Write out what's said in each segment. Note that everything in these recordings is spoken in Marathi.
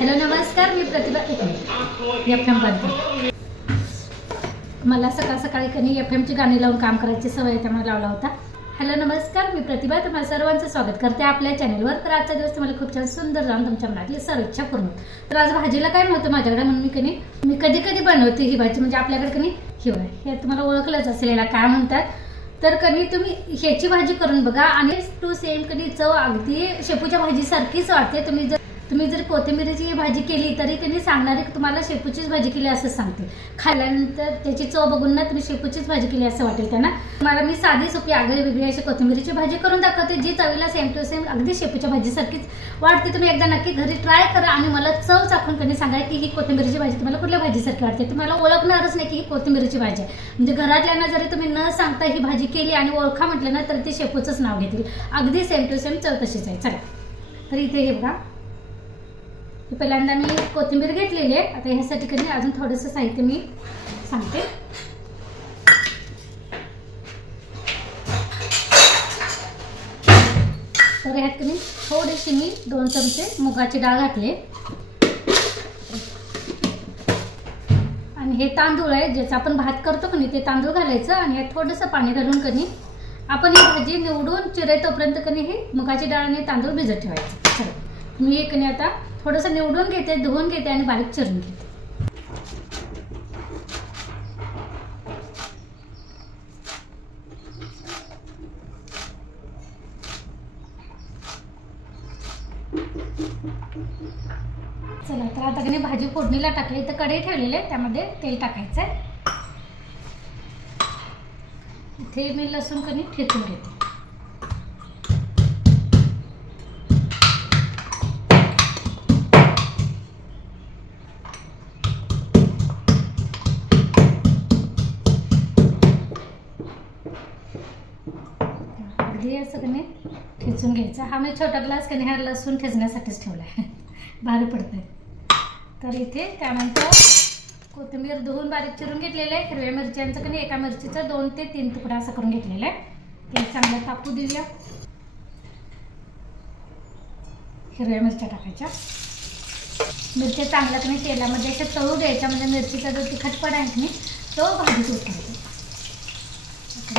हॅलो नमस्कार, मी प्रतिभा FM बनते. मला सकाळी कधी FMची गाणी लावून काम करायची सवय त्यामुळे लावला होता. हॅलो नमस्कार, मी प्रतिभा तुम्हाला सर्वांचं स्वागत करते आपल्या चॅनलवर. तर आजचा दिवस तुम्हाला खूप छान सुंदर जाऊन तुमच्या मनातली सर्व इच्छा पूर्ण. तर आज भाजीला काय नव्हतं माझ्याकडे, म्हणून मी कधी बनवते ही भाजी. म्हणजे आपल्याकडे कधी हिवाळा हे तुम्हाला ओळखलंच असेल, याला काय म्हणतात. तर कधी तुम्ही ह्याची भाजी करून बघा आणि टू सेम कधी चव अगदी शेपूच्या भाजी सारखीच वाटते. तुम्ही जर कोथिंबीरची भाजी केली तरी त्यांनी सांगणारे तुम्हाला शेपूचीच भाजी केली असं सांगते. खाल्ल्यानंतर त्याची चव बघून ना तुम्ही शेपूचीच भाजी केली असं वाटेल त्यांना. मला मी साधी सोपी आगळी वेगळी अशी कोथिंबीरची भाजी करून दाखवते, जी चवीला सेम टू सेम अगदी शेपूच्या भाजी सारखीच वाटते. तुम्ही एकदा नक्की घरी ट्राय करा आणि मला चव चाखून कधी सांगा की ही कोथिंबीरची भाजी तुम्हाला कुठल्या भाजीसारखी वाटते. तुम्हाला ओळखणारच नाही की ही कोथिंबीरची भाजी आहे. म्हणजे घरातल्यांना जरी तुम्ही न सांगता ही भाजी केली आणि ओळखा म्हटलं ना तर ते शेपूचंच नाव घेतील. अगदी सेम टू सेम चव तशीच आहे. चला तर इथे हे बघा, पहिल्यांदा मी कोथिंबीर घेतलेली आहे. आता ह्यासाठी कधी अजून थोडंसं साहित्य मी सांगते. तर ह्यात कधी थोडीशी मी 2 चमचे मुगाची डाळ घातली आणि हे तांदूळ आहे ज्याचा आपण भात करतो कधी ते तांदूळ घालायचं आणि यात थोडंसं पाणी घालून कधी आपण ही भाजी निवडून चिरायतोपर्यंत कधी हे मुगाची डाळ आणि तांदूळ भिजत ठेवायचं. चला मी कधी आता थोडंसं निवडून घेते, धुवून घेते आणि बारीक चिरून घेते. चला तर आता कधी भाजी फोडणीला टाकली तर कढई ठेवलेली आहे, त्यामध्ये तेल टाकायचं आहे. इथे मी लसूण कधी ठेचून घेते. असं कधी ठेचून घ्यायचं. हा मी छोटा ग्लास कधी हा लसूण ठेचण्यासाठीच ठेवला आहे, भारी पडतंय. तर इथे त्यानंतर कोथिंबीर धुवून बारीक चिरून घेतलेलं आहे. हिरव्या मिरच्यांचं कधी एका मिरचीचा 2 ते 3 तुकडा असं करून घेतलेला आहे. ते चांगलं तापू देऊया. हिरव्या मिरच्या टाकायच्या. मिरच्या चांगल्या कधी तेलामध्ये अशा तळू द्यायच्या, म्हणजे मिरचीचा जो तिखटपणा आहे की तो भाजीत उतरायचा.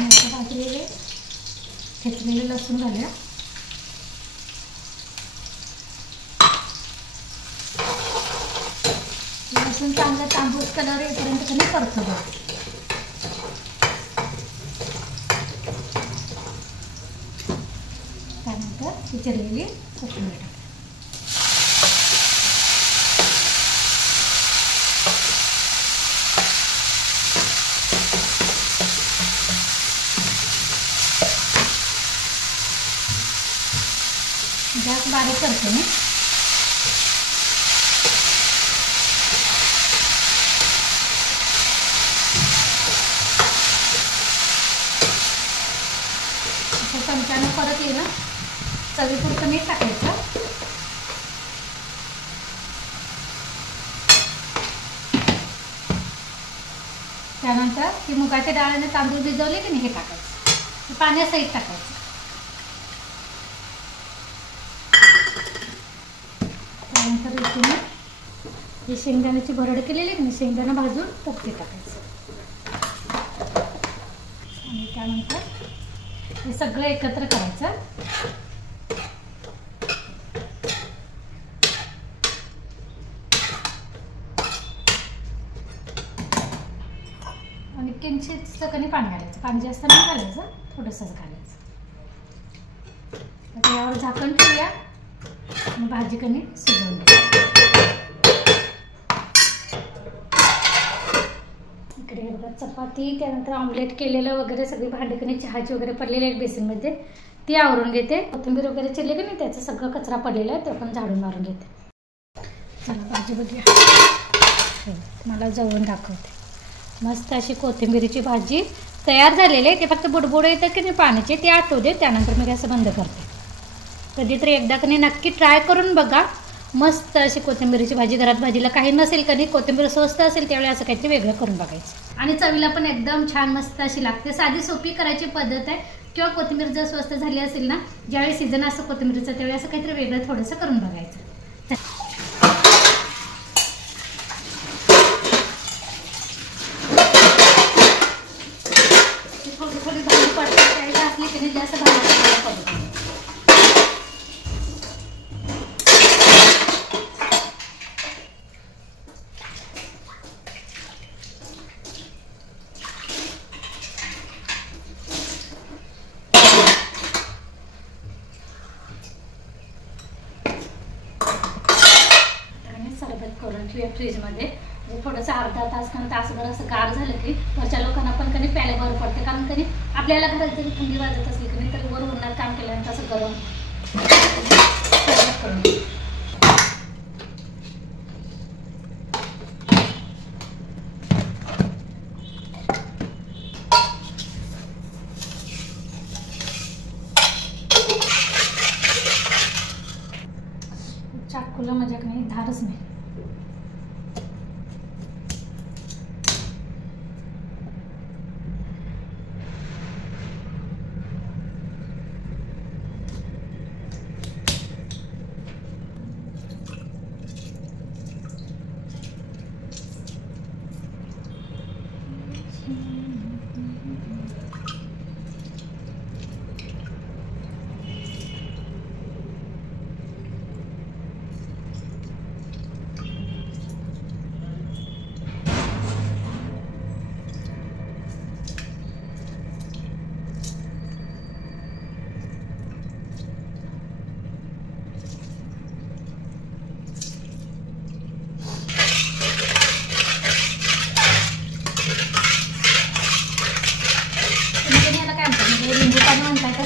मिरच्या भाजलेले ठेचलेले लसूण घालूया. लसूण चांगलं तांबूस कलर येईपर्यंत कधी परतू द्या. त्यानंतर ती चिरलेली कोथिंबीर टाका. गॅस बारीक करते मी. असं चमच्यानं परत येईल, चवीपुरतं मीठ टाकायचं. त्यानंतर ती मुगाच्या डाळीने तांदूळ भिजवले की नाही हे टाकायचं, पाण्यासहित टाकायचं. त्यानंतर इथे मी ही शेंगदाण्याची भरड केलेली की नाही, शेंगदाणा भाजून तपते टाकायचं. आणि त्यानंतर हे सगळं एकत्र करायचं. आणि किंचितचं कधी पाणी घालायचं. पाणी जास्त नाही घालायचं, थोडंसंच घालायचं. आता यावर झाकण ठेवूया आणि भाजी कधी शिजवून घ्या. इकडे बघा चपाती, त्यानंतर ऑमलेट केलेलं वगैरे सगळी भांडी कधी चहाची वगैरे पडलेली एक बेसिनमध्ये ती आवरून घेते. कोथिंबीर वगैरे चिरली की नाही त्याचा सगळं कचरा पडलेला आहे, ते पण झाडून मारून घेते. चला भाजी बघूया, मला जवळून दाखवते. मस्त अशी कोथिंबीरीची भाजी तयार झालेली आहे. ते फक्त बुडबुड येतात की नाही पाण्याचे ते आटू दे, त्यानंतर मी गॅस बंद करते. कधीतरी एकदा कधी नक्की ट्राय करून बघा. मस्त अशी कोथिंबीरची भाजी. घरात भाजीला काही नसेल, कधी कोथिंबीर स्वस्त असेल त्यावेळी असं काहीतरी वेगळं करून बघायचं आणि चवीला पण एकदम छान मस्त अशी लागते. साधी सोपी करायची पद्धत आहे. किंवा कोथिंबीर जर स्वस्त झाली असेल ना, ज्यावेळी सीझन असतो कोथिंबीरचा त्यावेळी असं काहीतरी वेगळं थोडंसं करून बघायचं. करून ठेवूया फ्रीजमध्ये. थोडंसं अर्धा तास किंवा तासभर असं गार झालं की वरच्या लोकांना पण कधी प्यायला बरं पडतं. कारण कधी आपल्याला घरात जरी थंडी वाजत असली की नाही तर वर उन्हात काम केल्यानंतर असं गरम करून चाकूला माझ्याकडे धारच नाही.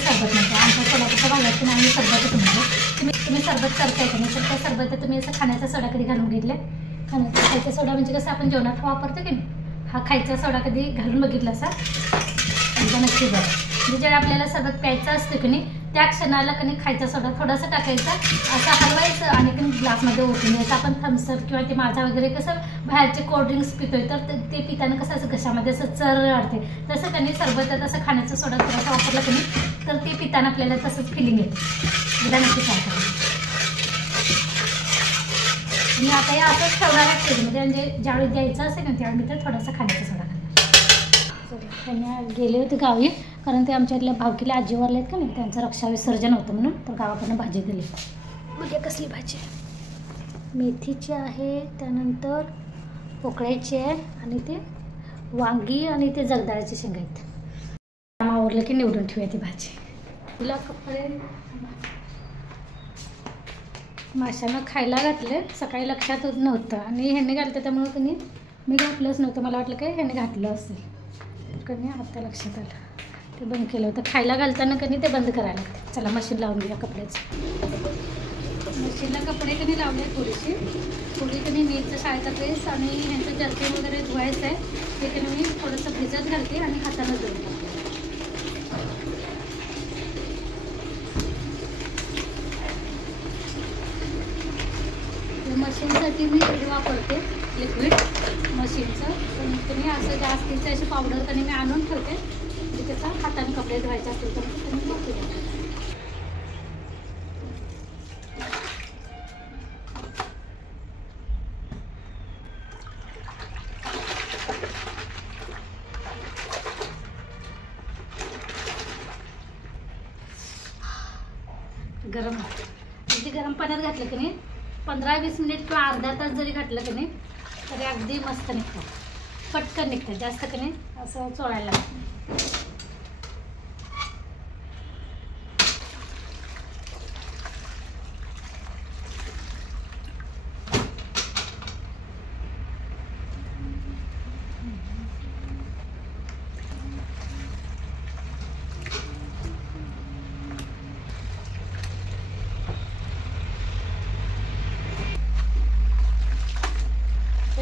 सरबत म्हणते आमच्या सोलापूरच्या भागातून आम्ही सरबतच म्हणतो. तुम्ही सरबत करताय का नाही तर त्या सरबत तुम्ही असं खाण्याचा सोडा कधी घालून घेतले? खायचा सोडा म्हणजे कसं आपण जेवणात वापरतो की नाही, हा खायचा सोडा कधी घालून बघितला असा एकदा नक्की बघा. म्हणजे जेव्हा आपल्याला सरबत प्यायचं असतं की नाही त्या क्षणाला कधी खायचा सोडा थोडासा टाकायचा, असं हलवायचं आणि कधी ग्लासमध्ये ओतून द्यायचं. आपण थम्सअप किंवा ते माझा वगैरे कसं बाहेरचे कोल्ड्रिंक्स पितोय तर ते पिताना कसं असं घशामध्ये असं चर वाढते, तसं कधी सरबतात असं खाण्याचा सोडा थोडासा वापरला की नाही तर ते पिताना आपल्याला तसंच फिलिंग येते. एकदा नक्की काय करायचं. मी आता या असंच ठेवणार फ्रीजमध्ये, म्हणजे ज्यावेळी द्यायचं असेल ना त्यावेळी मी तर थोडासा खाण्याचा सोडा घालणार. त्यांनी गेले होते गावी, कारण ते आमच्या इथल्या भावकीला आजी वारले आहेत का नाही, त्यांचं रक्षाविसर्जन होतं म्हणून तर गावाकडनं भाजी दिली. म्हणजे कसली भाजी मेथीची आहे, त्यानंतर पोकळ्याची आहे आणि ते वांगी आणि ते जगदाळ्याची शेंगा आहेत. आवडलं की निवडून ठेवूया ती भाजी. तिला कपडे माशांना खायला घातले, सकाळी लक्षात नव्हतं आणि ह्यांनी घालतं त्यामुळे कधी मी घातलंच नव्हतं. मला वाटलं काय ह्यांनी घातलं असेल तर कधी आता लक्षात आलं ते बंद केलं होतं. खायला घालताना कधी ते बंद करायला लागते. चला मशीन लावून घेऊया कपड्याचं. मशीनला कपडे कधी लावले थोडी कधी मीचं शाळेचा ड्रेस आणि ह्यांचं जर्किन वगैरे धुवायचं आहे ते कधी मी थोडंसं भिजत घालते आणि हातानं धुवते. मशीनसाठी मी हे वापरते लिक्विड मशीनचं, पण तुम्ही असं जास्तीचं अशी पावडर कधी मी आणून ठेवते म्हणजे त्याचा हाताने कपडे धुवायचे असतील तर तुम्ही वापरू. गरम म्हणजे गरम पाण्यात घातलं की नाही 15-20 मिनिट किंवा अर्धा तास जरी घातलं की नाही तरी अगदी मस्त निघतं, पटकन निघतं. जास्त की नाही असं चोळायला लागतं.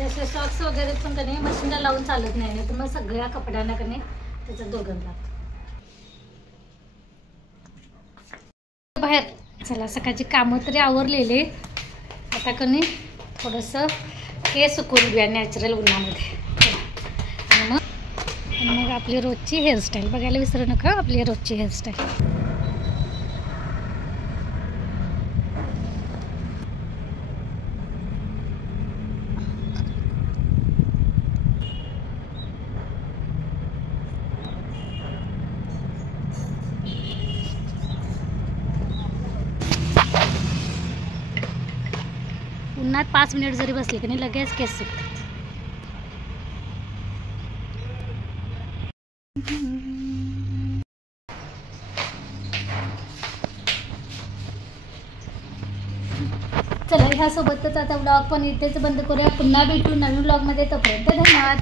असे सॉक्स वगैरे पण कधी मशीनला लावून चालत नाही, तर मग सगळ्या कपड्यांना कधी त्याचा दुर्गंध लागतो. बाहेर चला सकाळची कामं तरी आवरलेले, आता कधी थोडंसं केस सुकवून घेऊया नॅचरल उन्हामध्ये. आणि मग आपली रोजची हेअरस्टाईल बघायला विसरू नका. आपली रोजची हेअरस्टाईल उन्हात 5 मिनिट जरी बसले की नाही लगेच केस सुकतात. चला ह्यासोबतच आता व्लॉग पण इथेच बंद करूया. पुन्हा भेटू नवीन व्लॉगमध्ये. तोपर्यंत धन्यवाद.